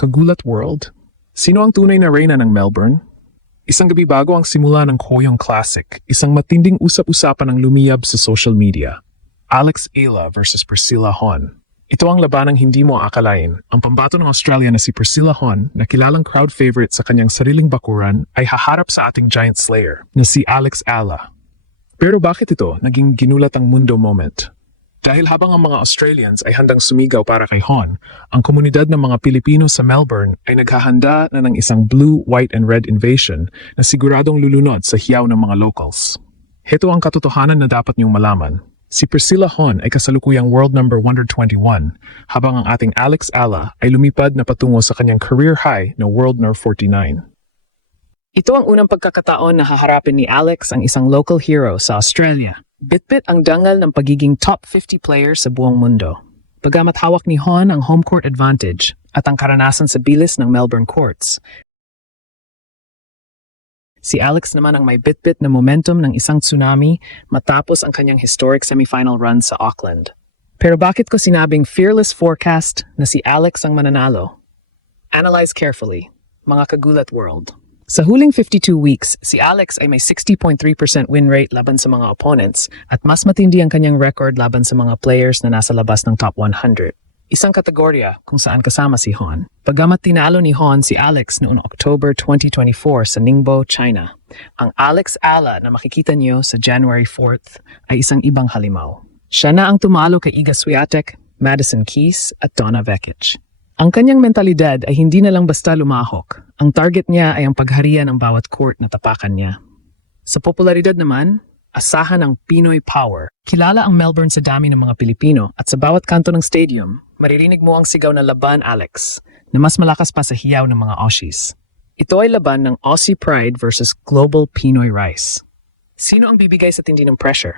Kagulat World. Sino ang tunay na reyna ng Melbourne? Isang gabi bago ang simula ng Koyong Classic, isang matinding usap-usapan ang lumiyab sa social media. Alex Ayla versus Priscilla Hon. Ito ang labanang hindi mo aakalain. Ang pambato ng Australia na si Priscilla Hon, na kilalang crowd favorite sa kanyang sariling bakuran, ay haharap sa ating giant slayer na si Alex Ayla. Pero bakit ito naging ginulat ang mundo moment? Dahil habang ang mga Australians ay handang sumigaw para kay Hon, ang komunidad ng mga Pilipino sa Melbourne ay naghahanda na ng isang blue, white and red invasion na siguradong lulunod sa hiyaw ng mga locals. Heto ang katotohanan na dapat niyong malaman. Si Priscilla Hon ay kasalukuyang world number 121, habang ang ating Alex Ayla ay lumipad na patungo sa kanyang career high na world number 49. Ito ang unang pagkakataon na haharapin ni Alex ang isang local hero sa Australia. Bitbit ang dangal ng pagiging top 50 player sa buong mundo. Bagamat hawak ni Hon ang home court advantage at ang karanasan sa bilis ng Melbourne courts, si Alex naman ang may bitbit na momentum ng isang tsunami matapos ang kanyang historic semifinal run sa Auckland. Pero bakit ko sinabing fearless forecast na si Alex ang mananalo? Analyze carefully, mga Kagulat World. Sa huling 52 weeks, si Alex ay may 60.3% win rate laban sa mga opponents at mas matindi ang kanyang record laban sa mga players na nasa labas ng top 100. Isang kategorya kung saan kasama si Hon. Pagamat tinalo ni Hon si Alex noong October 2024 sa Ningbo, China, ang Alex Ayla na makikita niyo sa January 4th ay isang ibang halimaw. Siya na ang tumalo kay Iga Swiatek, Madison Keys at Donna Vekic. Ang kanyang mentalidad ay hindi na lang basta lumahok. Ang target niya ay ang pagharian ng bawat court na tapakan niya. Sa popularidad naman, asahan ang Pinoy power. Kilala ang Melbourne sa dami ng mga Pilipino at sa bawat kanto ng stadium, maririnig mo ang sigaw na laban Alex na mas malakas pa sa hiyaw ng mga Aussies. Ito ay laban ng Aussie Pride versus Global Pinoy Rice. Sino ang bibigay sa tindi ng pressure?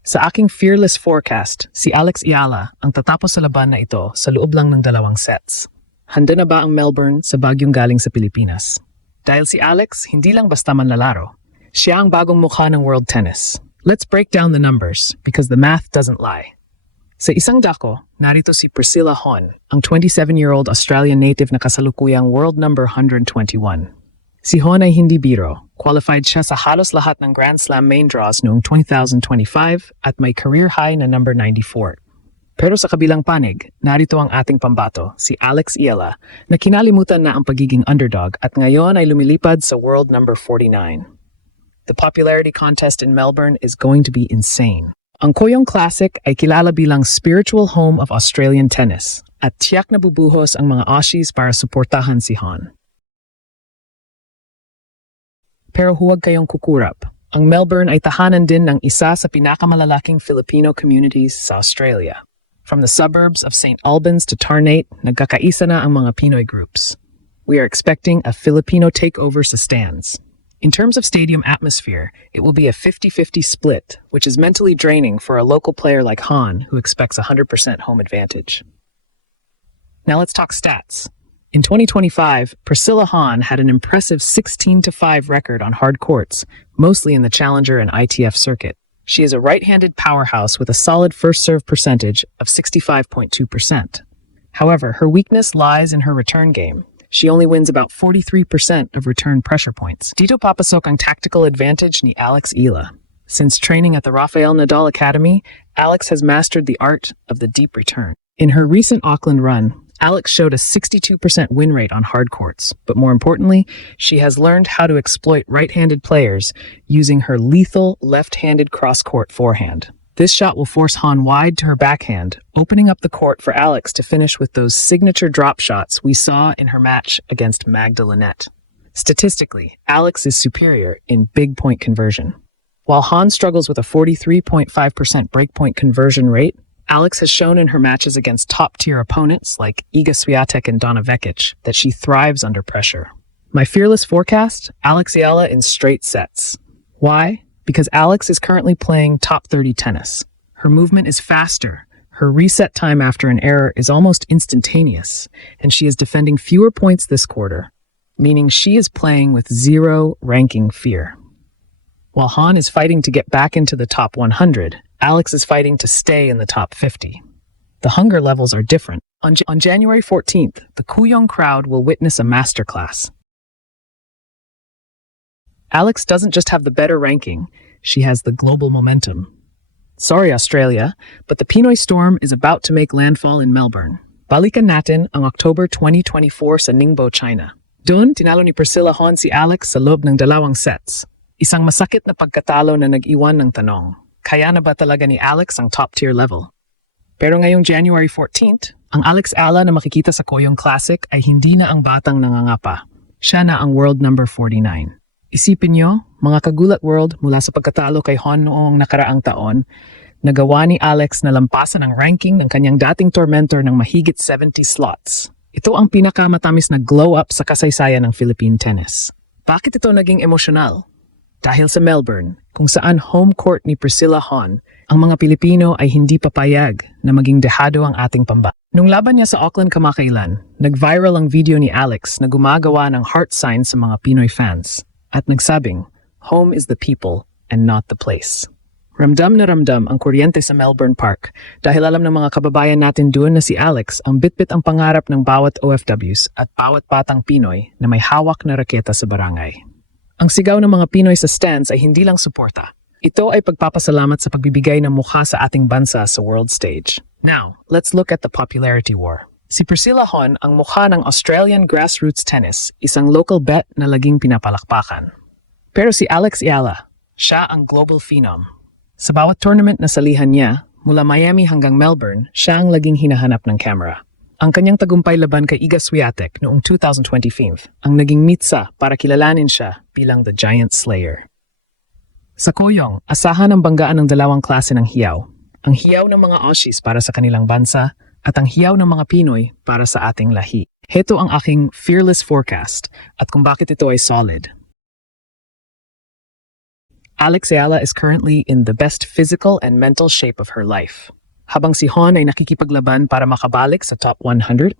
Sa aking fearless forecast, si Alex Ayla ang tatapos sa laban na ito sa loob lang ng 2 sets. Handa na ba ang Melbourne sa bagyong galing sa Pilipinas? Dahil si Alex hindi lang basta manlalaro, siya ang bagong mukha ng world tennis. Let's break down the numbers because the math doesn't lie. Sa isang dako, narito si Priscilla Hon, ang 27-year-old Australian native na kasalukuyang world number 121. Si Hon ay hindi biro. Qualified siya sa halos lahat ng Grand Slam main draws noong 2025 at may career high na number 94. Pero sa kabilang panig, narito ang ating pambato, si Alex Ayla, na kinalimutan na ang pagiging underdog at ngayon ay lumilipad sa world number 49. The popularity contest in Melbourne is going to be insane. Ang Koyong Classic ay kilala bilang spiritual home of Australian tennis at tiyak na bubuhos ang mga Aussies para suportahan si Hon. Pero huwag kayong kukurap. Ang Melbourne ay tahanan din ng isa sa pinakamalalaking Filipino communities sa Australia. From the suburbs of St. Albans to Ternate, nagkakaisa na ang mga Pinoy groups. We are expecting a Filipino takeover sa stands. In terms of stadium atmosphere, it will be a 50-50 split, which is mentally draining for a local player like Hon, who expects 100% home advantage. Now let's talk stats. In 2025, Priscilla Hon had an impressive 16-5 record on hard courts, mostly in the Challenger and ITF circuit. She is a right-handed powerhouse with a solid first-serve percentage of 65.2%. However, her weakness lies in her return game. She only wins about 43% of return pressure points. Dito papasok ang tactical advantage ni Alex Ayla. Since training at the Rafael Nadal Academy, Alex has mastered the art of the deep return. In her recent Auckland run, Alex showed a 62% win rate on hard courts, but more importantly, she has learned how to exploit right-handed players using her lethal left-handed cross-court forehand. This shot will force Hon wide to her backhand, opening up the court for Alex to finish with those signature drop shots we saw in her match against Magda Linette. Statistically, Alex is superior in big point conversion. While Hon struggles with a 43.5% breakpoint conversion rate, Alex has shown in her matches against top-tier opponents like Iga Swiatek and Donna Vekic that she thrives under pressure. My fearless forecast, Alex Ayla in straight sets. Why? Because Alex is currently playing top 30 tennis. Her movement is faster, her reset time after an error is almost instantaneous, and she is defending fewer points this quarter, meaning she is playing with zero ranking fear. While Hon is fighting to get back into the top 100, Alex is fighting to stay in the top 50. The hunger levels are different. On January 14th, the Kuyong crowd will witness a masterclass. Alex doesn't just have the better ranking, she has the global momentum. Sorry, Australia, but the Pinoy Storm is about to make landfall in Melbourne. Balikan natin ang October 2024 sa Ningbo, China. Doon, tinalo ni Priscilla Hon si Alex sa loob ng 2 sets. Isang masakit na pagkatalo na nag-iwan ng tanong, kaya na ba talaga ni Alex ang top-tier level? Pero ngayong January 14th, ang Alex Ala na makikita sa Koyong Classic ay hindi na ang batang nangangapa. Siya na ang world number 49. Isipin nyo, mga kagulat world, mula sa pagkatalo kay Hon noong nakaraang taon, nagawa ni Alex na lampasan ang ranking ng kanyang dating tormentor ng mahigit 70 slots. Ito ang pinakamatamis na glow-up sa kasaysayan ng Philippine tennis. Bakit ito naging emosyonal? Dahil sa Melbourne, kung saan home court ni Priscilla Hon, ang mga Pilipino ay hindi papayag na maging dehado ang ating pamba. Nung laban niya sa Auckland kamakailan, nag-viral ang video ni Alex na gumagawa ng heart sign sa mga Pinoy fans at nagsabing, "Home is the people and not the place." Ramdam na ramdam ang kuryente sa Melbourne Park dahil alam ng mga kababayan natin doon na si Alex ang bitbit ang pangarap ng bawat OFWs at bawat batang Pinoy na may hawak na raketa sa barangay. Ang sigaw ng mga Pinoy sa stands ay hindi lang suporta. Ito ay pagpapasalamat sa pagbibigay ng mukha sa ating bansa sa world stage. Now, let's look at the popularity war. Si Priscilla Hon ang mukha ng Australian grassroots tennis, isang local bet na laging pinapalakpakan. Pero si Alex Ayala, siya ang global phenom. Sa bawat tournament na salihan niya, mula Miami hanggang Melbourne, siya ang laging hinahanap ng camera. Ang kanyang tagumpay laban kay Iga Swiatek noong 2025 ang naging mitsa para kilalanin siya bilang the Giant Slayer. Sa Koyong, asahan ang banggaan ng 2 klase ng hiyaw. Ang hiyaw ng mga Aussies para sa kanilang bansa at ang hiyaw ng mga Pinoy para sa ating lahi. Heto ang aking fearless forecast at kung bakit ito ay solid. Alex Ayala is currently in the best physical and mental shape of her life. Habang si Hon ay nakikipaglaban para makabalik sa top 100,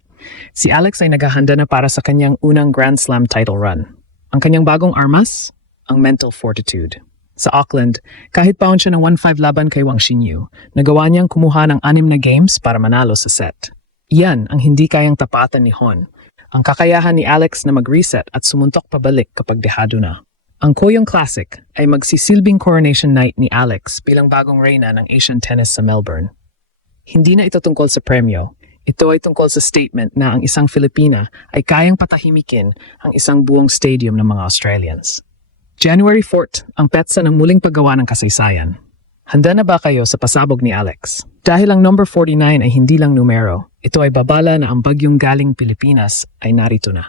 si Alex ay naghahanda na para sa kanyang unang Grand Slam title run. Ang kanyang bagong armas, ang mental fortitude. Sa Auckland, kahit paon siya ng 1-5 laban kay Wang Xinyu, nagawa niyang kumuha ng 6 na games para manalo sa set. Iyan ang hindi kayang tapatan ni Hon, ang kakayahan ni Alex na mag-reset at sumuntok pabalik kapag dehado na. Ang Koyong Classic ay magsisilbing coronation night ni Alex bilang bagong reyna ng Asian tennis sa Melbourne. Hindi na ito tungkol sa premyo. Ito ay tungkol sa statement na ang isang Filipina ay kayang patahimikin ang isang buong stadium ng mga Australians. January 4th, ang petsa ng muling paggawa ng kasaysayan. Handa na ba kayo sa pasabog ni Alex? Dahil ang number 49 ay hindi lang numero, ito ay babala na ang bagyong galing Pilipinas ay narito na.